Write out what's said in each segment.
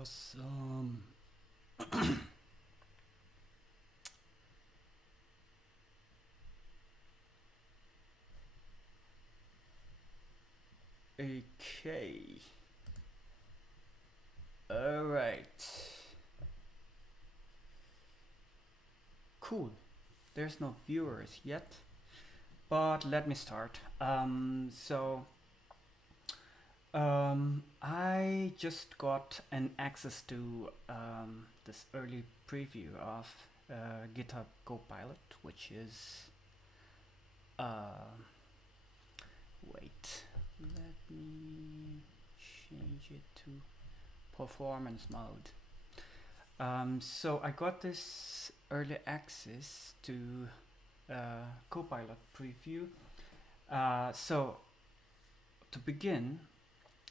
Awesome. Okay. All right. Cool. There's no viewers yet, but let me start. I just got an access to this early preview of GitHub Copilot, which is wait, let me change it to performance mode. So I got this early access to Copilot Preview. So to begin,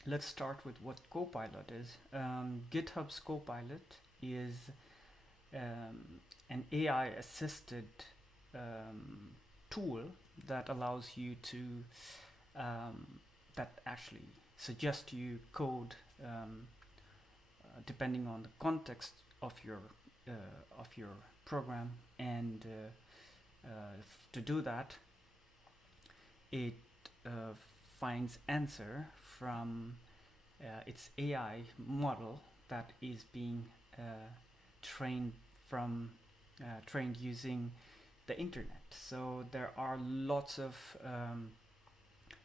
let's start with what Copilot is. GitHub's Copilot is an AI-assisted tool that allows you to that actually suggests you code depending on the context of your program, and to do that, it finds answer from its AI model that is being trained using the internet. So there are lots of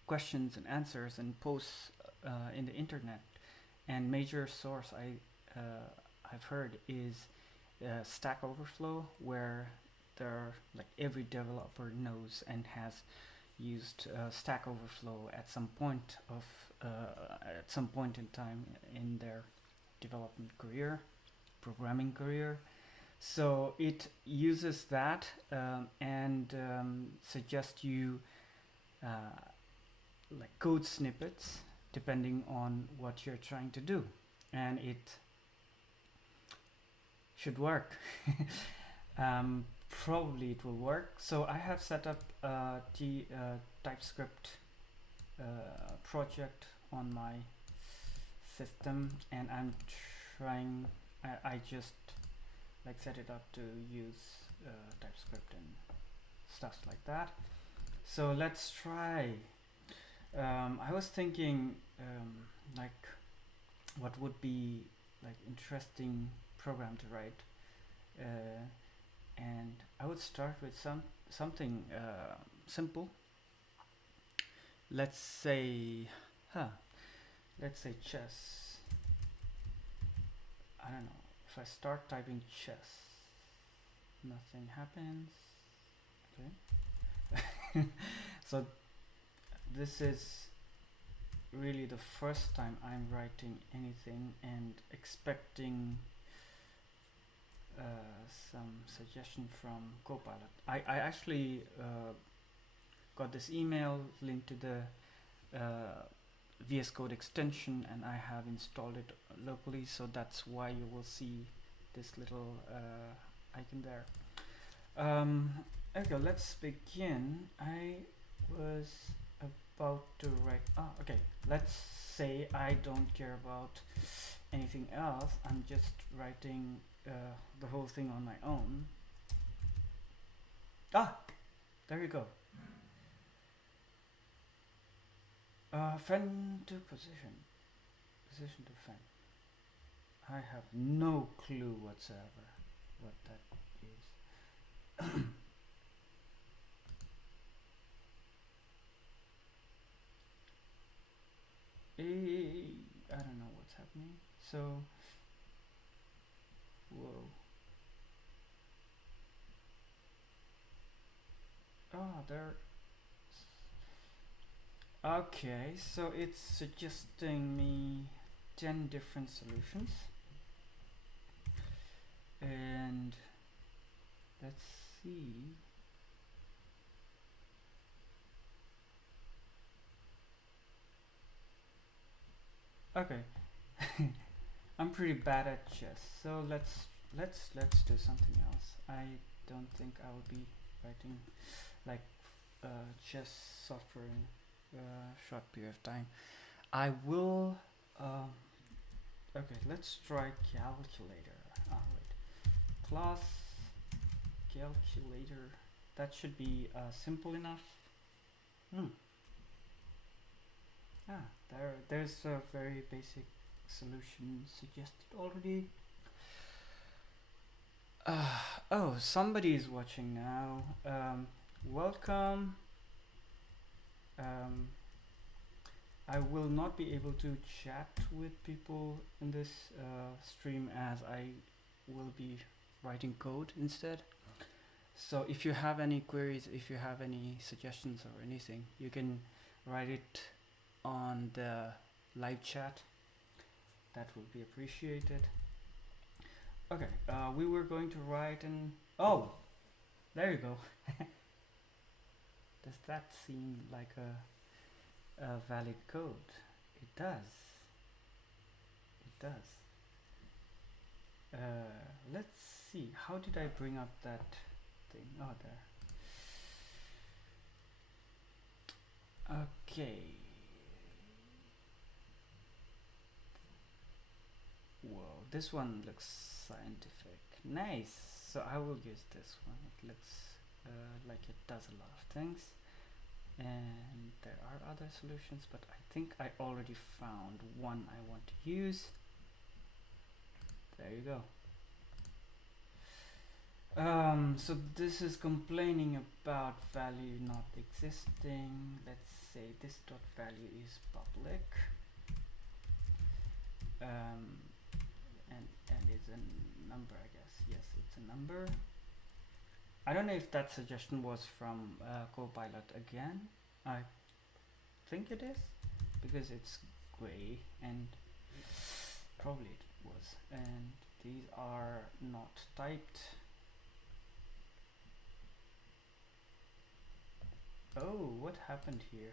questions and answers and posts in the internet, and major source I've heard is Stack Overflow, where like every developer knows and has used Stack Overflow at some point in time in their development career, programming career. So it uses that and suggests you like code snippets depending on what you're trying to do, and it should work. Probably it will work. So I have set up the TypeScript project on my system, and I'm trying. I just like set it up to use TypeScript and stuff like that. So let's try. I was thinking like what would be like interesting program to write, and I would start with something simple. Let's say chess. I don't know, if I start typing chess, nothing happens. Okay. So this is really the first time I'm writing anything and expecting some suggestion from Copilot. I actually got this email linked to the VS Code extension, and I have installed it locally, so that's why you will see this little icon there. Okay, let's begin. I was about to write. Okay. Let's say I don't care about anything else. I'm just writing the whole thing on my own. There you go. Fen to position to fen. I have no clue whatsoever what that is. I don't know what's happening. So, whoa. There. Okay, so it's suggesting me 10 different solutions, and let's see. Okay. I'm pretty bad at chess, so let's do something else. I don't think I will be writing like chess software in a short period of time. I will Okay, let's try calculator. Wait. Class calculator. That should be simple enough. There's a very basic solution suggested already. Oh, somebody is watching now. Welcome. I will not be able to chat with people in this stream as I will be writing code instead. So if you have any queries, if you have any suggestions or anything, you can write it on the live chat. That would be appreciated. Okay, we were going to write an... Oh, there you go. Does that seem like a valid code? It does. It does. Let's see. How did I bring up that thing? Oh, there. Okay. Whoa, this one looks scientific. Nice. So I will use this one. It looks like it does a lot of things. And there are other solutions, but I think I already found one I want to use. There you go. So this is complaining about value not existing. Let's say this dot value is public. And it's a number, I guess. Yes, it's a number. I don't know if that suggestion was from Copilot again. I think it is, because it's gray, and probably it was. And these are not typed. Oh, what happened here?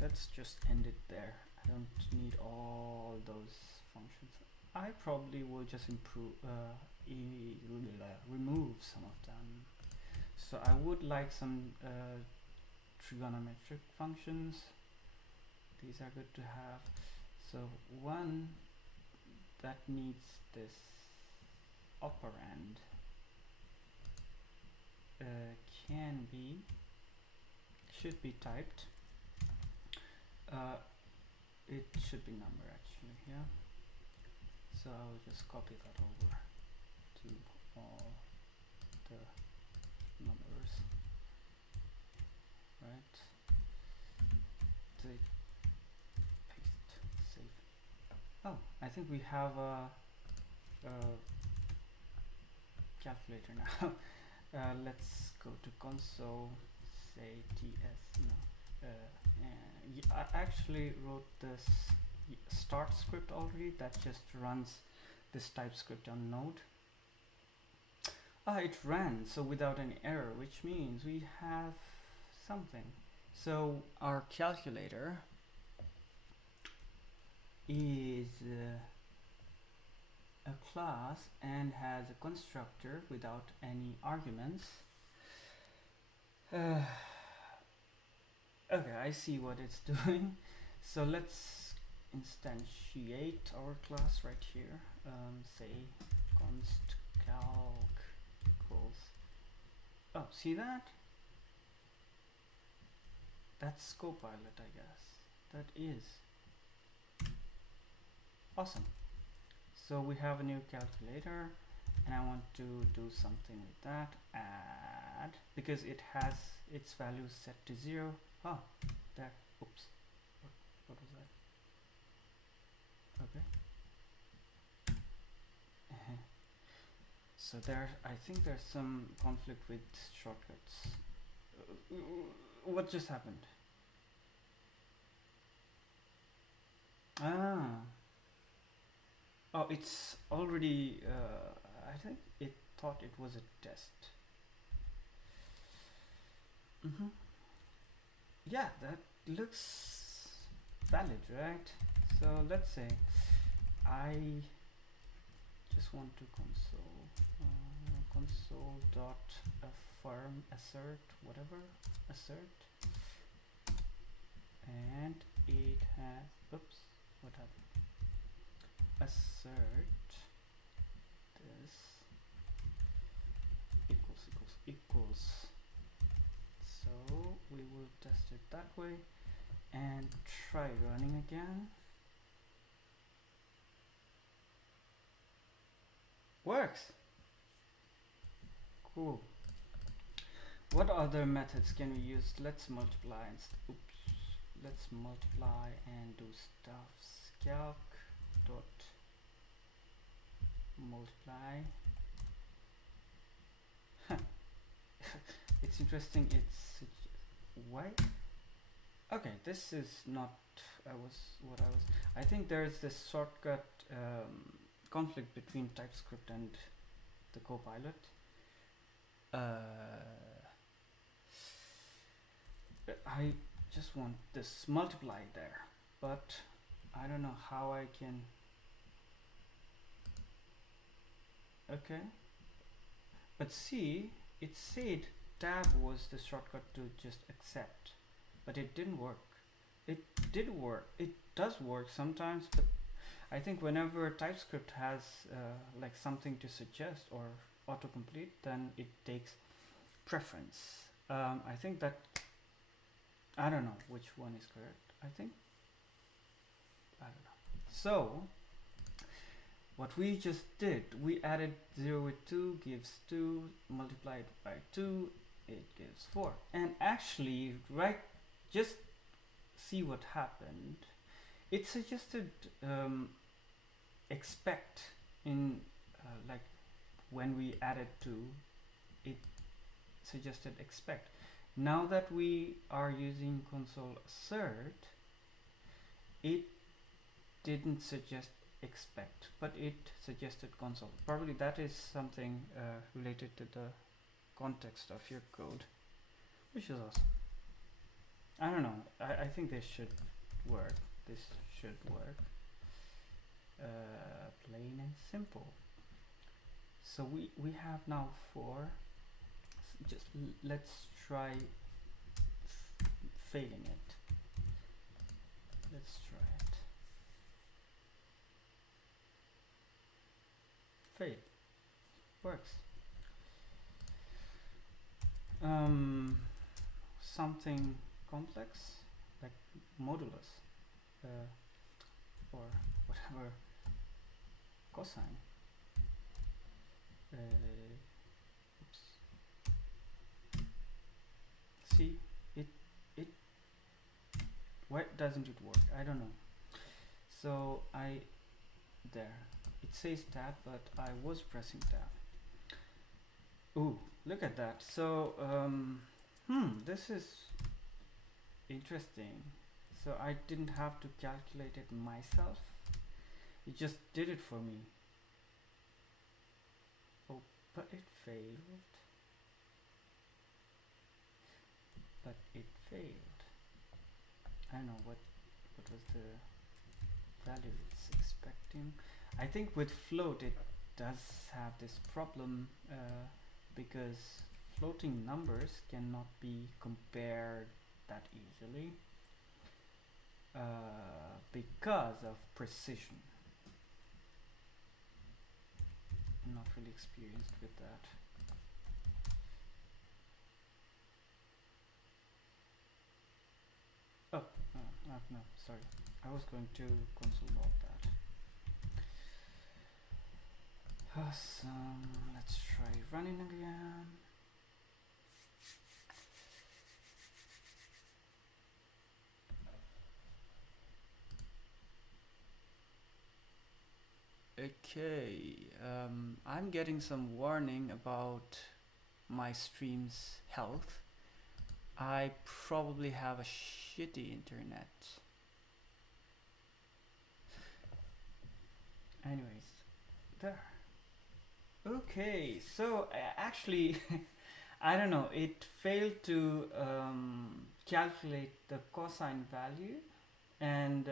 Let's just end it there. I don't need all those functions. I probably will just remove some of them. So I would like some trigonometric functions. These are good to have. So one that needs this operand should be typed. It should be number actually here. So I'll just copy that over to all the numbers, right? Paste, save. Oh, I think we have a calculator now. Let's go to console, say ts. No, I actually wrote this start script already that just runs this TypeScript on Node. It ran, so without any error, which means we have something. So our calculator is a class and has a constructor without any arguments. Okay, I see what it's doing. So let's instantiate our class right here. Say const calc equals. Oh, see that? That's Copilot, I guess. That is awesome. So we have a new calculator, and I want to do something with that. Add, because it has its value set to 0. Oh, there. Oops. What was that? Okay. So there, I think there's some conflict with shortcuts. What just happened? Oh, it's already, I think it thought it was a test. Yeah, that looks valid, right? So let's say I just want to console dot affirm assert whatever assert, and it has what happened? Assert this equals. So we will test it that way and try running again. Works. Cool. What other methods can we use? Let's multiply and let's multiply and do stuff. Calc dot multiply. It's interesting. It's why. Okay, this is not. I think there is this shortcut conflict between TypeScript and the Copilot. I just want this multiply there, but I don't know how I can. Okay, but see, it said tab was the shortcut to just accept, but it didn't work. It did work. It does work sometimes, but I think whenever TypeScript has like something to suggest or autocomplete, then it takes preference. I think that, I don't know which one is correct. I don't know. So what we just did, we added 0 with 2 gives 2, multiplied by 2, it gives 4. And actually, just see what happened. It suggested expect in like when we added 2, it suggested expect. Now that we are using console assert, it didn't suggest expect, but it suggested console. Probably that is something related to the context of your code, which is awesome. I don't know. I think this should work. This should work. Plain and simple. So we have now 4. Just let's try failing it. Let's try it. Fail. Works. Something complex like modulus or whatever, cosine. Oops. See, it why doesn't it work? I don't know. So there it says tab, but I was pressing tab. Ooh, look at that. So this is interesting. So I didn't have to calculate it myself. It just did it for me. Oh, but it failed. But it failed. I don't know what was the value it's expecting. I think with float it does have this problem because floating numbers cannot be compared that easily because of precision. I'm not really experienced with that. Oh, no, sorry. I was going to console log that. Awesome. Let's try running again. Okay, I'm getting some warning about my stream's health. I probably have a shitty internet. Anyways, there. Okay, so actually, I don't know, it failed to calculate the cosine value, and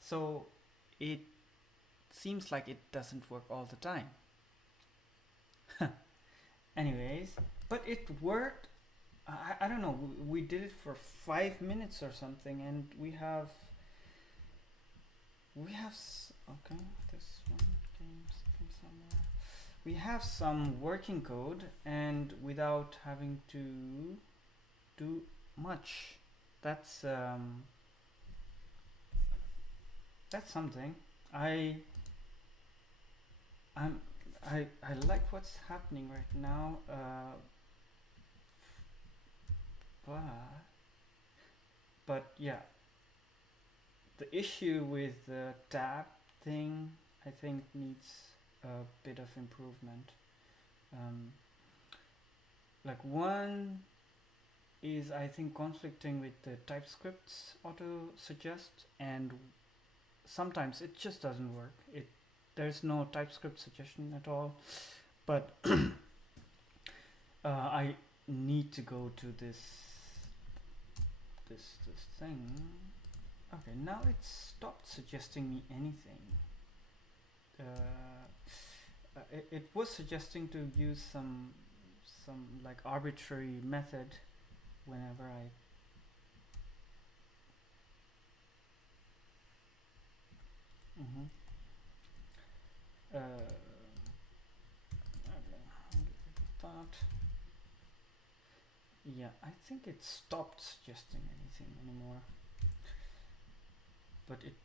so it seems like it doesn't work all the time. Anyways, but it worked I don't know. We did it for 5 minutes or something, and we have okay. This one came from somewhere. We have some working code, and without having to do much. That's something. I'm I like what's happening right now. But yeah, the issue with the tab thing, I think, needs a bit of improvement. Like one is, I think, conflicting with the TypeScript's auto suggest, and sometimes it just doesn't work. There's no TypeScript suggestion at all, but I need to go to this thing. Okay, now it stopped suggesting me anything. It was suggesting to use some like arbitrary method whenever I okay, thought. Yeah, I think it stopped suggesting anything anymore, but it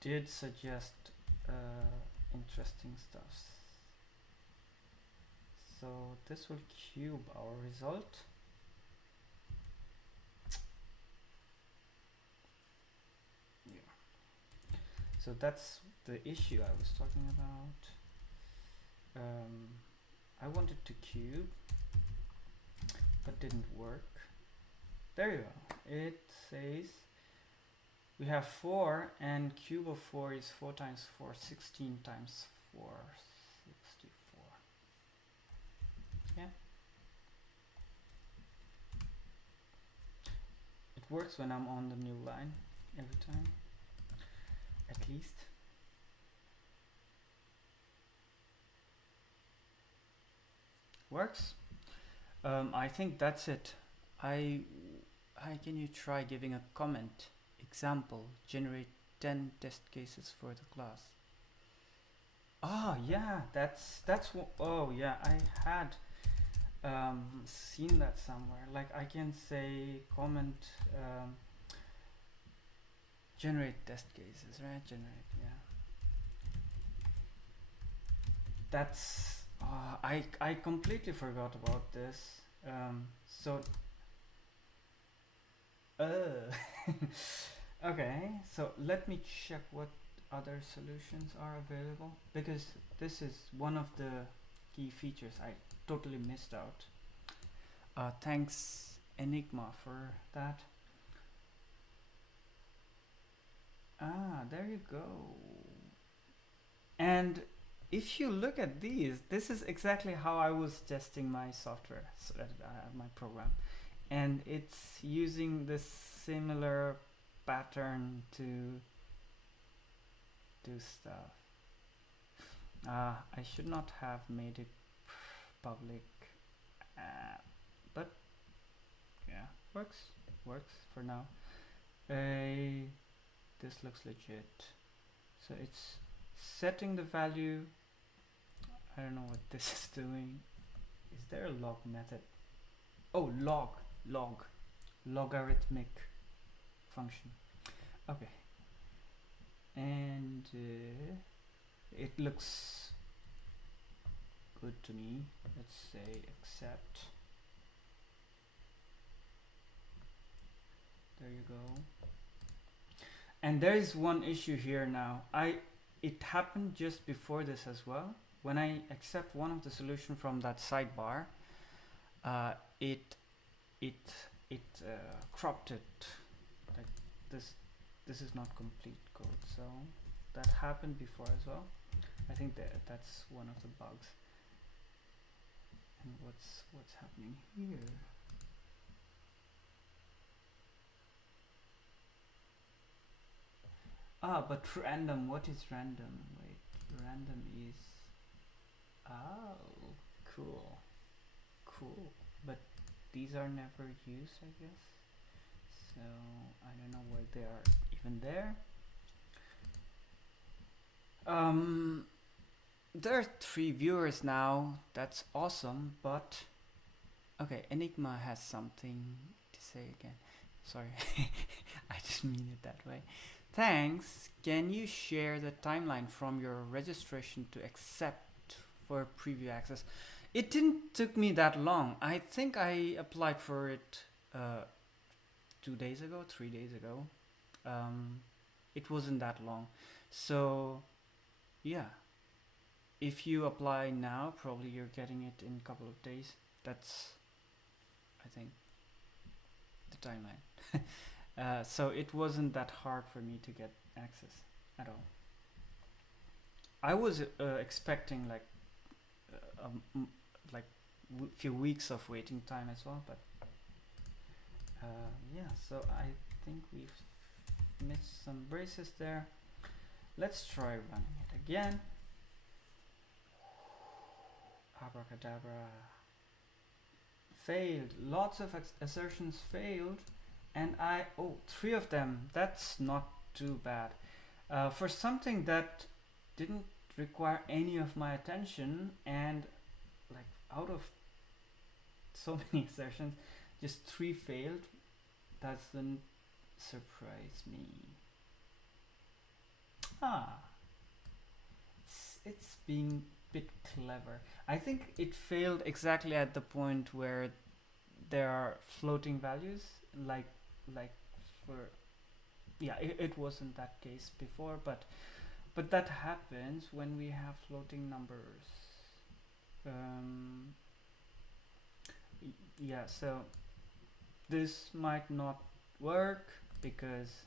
did suggest interesting stuff. So this will cube our result. Yeah. So that's the issue I was talking about. I wanted to cube, but didn't work. There you go. It says we have 4, and cube of 4 is 4 times 4, 16 times 4, 64. Yeah. It works when I'm on the new line every time, at least. Works. I think that's it. Can you try giving a comment? Example, generate 10 test cases for the class. Yeah, oh yeah, I had seen that somewhere. Like I can say comment generate test cases, right? Generate, yeah. That's I completely forgot about this. Okay, so let me check what other solutions are available, because this is one of the key features I totally missed out. Thanks Enigma for that. There you go. And if you look at these, this is exactly how I was testing my software, so my program, and it's using this similar pattern to do stuff. I should not have made it public, but yeah, works for now. This looks legit. So it's setting the value. I don't know what this is doing. Is there a log method? Oh, logarithmic function. Okay, and it looks good to me. Let's say accept. There you go. And there is one issue here now. It happened just before this as well. When I accept one of the solution from that sidebar, it cropped it. Like this is not complete code, so that happened before as well. I think that's one of the bugs. And what's happening here? But random, what is random? Wait, random is, oh, cool, but these are never used, I guess. So I don't know why they are even there. There are 3 viewers now. That's awesome, but okay, Enigma has something to say again. Sorry, I didn't mean it that way. Thanks. Can you share the timeline from your registration to accept for preview access? It didn't took me that long. I think I applied for it 2 days ago, 3 days ago. It wasn't that long. So, yeah. If you apply now, probably you're getting it in a couple of days. That's, I think, the timeline. So it wasn't that hard for me to get access at all. I was expecting like few weeks of waiting time as well, but yeah. So I think we've missed some braces there. Let's try running it again. Abracadabra. Failed. Lots of assertions failed, and oh, 3 of them. That's not too bad. For something that didn't require any of my attention, and like out of so many assertions, just 3 failed. Doesn't surprise me. It's being bit clever. I think it failed exactly at the point where there are floating values, like for it wasn't that case before, but that happens when we have floating numbers. Yeah, so this might not work because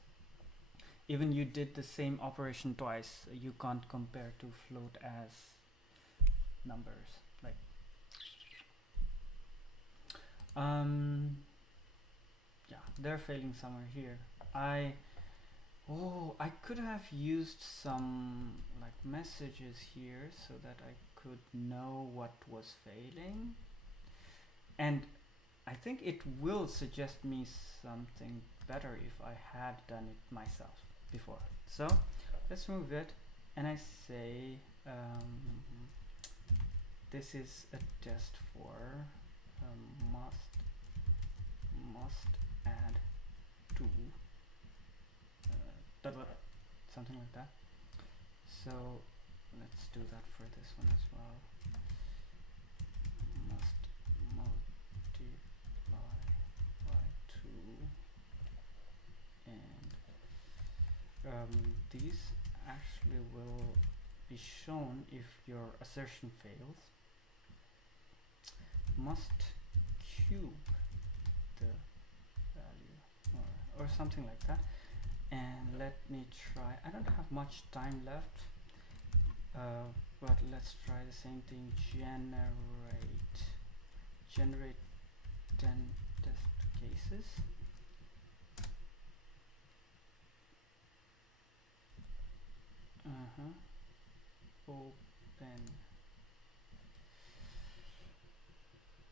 even you did the same operation twice, you can't compare to float as numbers. Like yeah, they're failing somewhere here. I could have used some like messages here so that I could know what was failing, and I think it will suggest me something better if I had done it myself before. So let's move it, and I say this is a test for must add to something like that. So let's do that for this one as well. Must multiply by 2, and these actually will be shown if your assertion fails. Must cube the value or something like that. And let me try. I don't have much time left, but let's try the same thing. Generate 10 test cases. Open.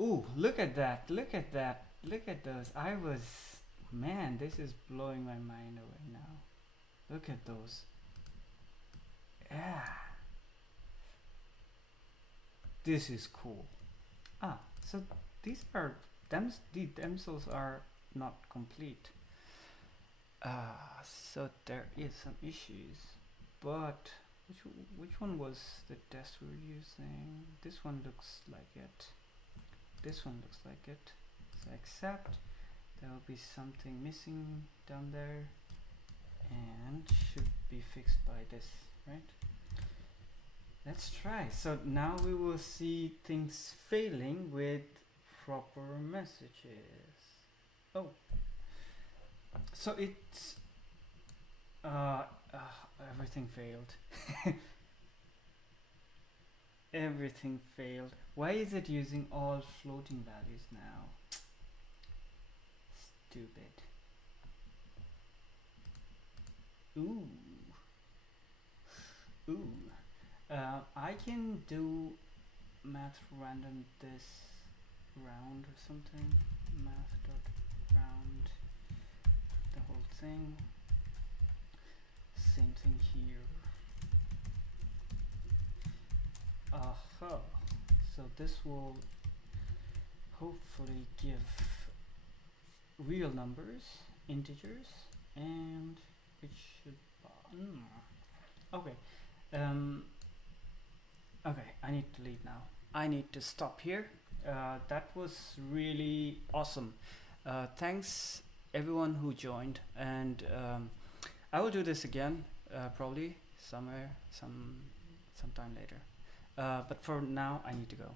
Ooh, look at that, look at that, look at those. Man, this is blowing my mind away now. Look at those. Yeah. This is cool. So these are themselves are not complete. So there is some issues, but which one was the test we were using? This one looks like it. This one looks like it. So accept. There will be something missing down there, and should be fixed by this, right? Let's try. So now we will see things failing with proper messages. Oh, so it's everything failed. Everything failed. Why is it using all floating values now? Stupid. Ooh. I can do math random this round or something. Math dot round, the whole thing. Same thing here. Aha. So this will hopefully give real numbers, integers, and it should. Okay. Okay, I need to leave now. I need to stop here. That was really awesome. Thanks everyone who joined, and I will do this again, probably sometime later. But for now, I need to go.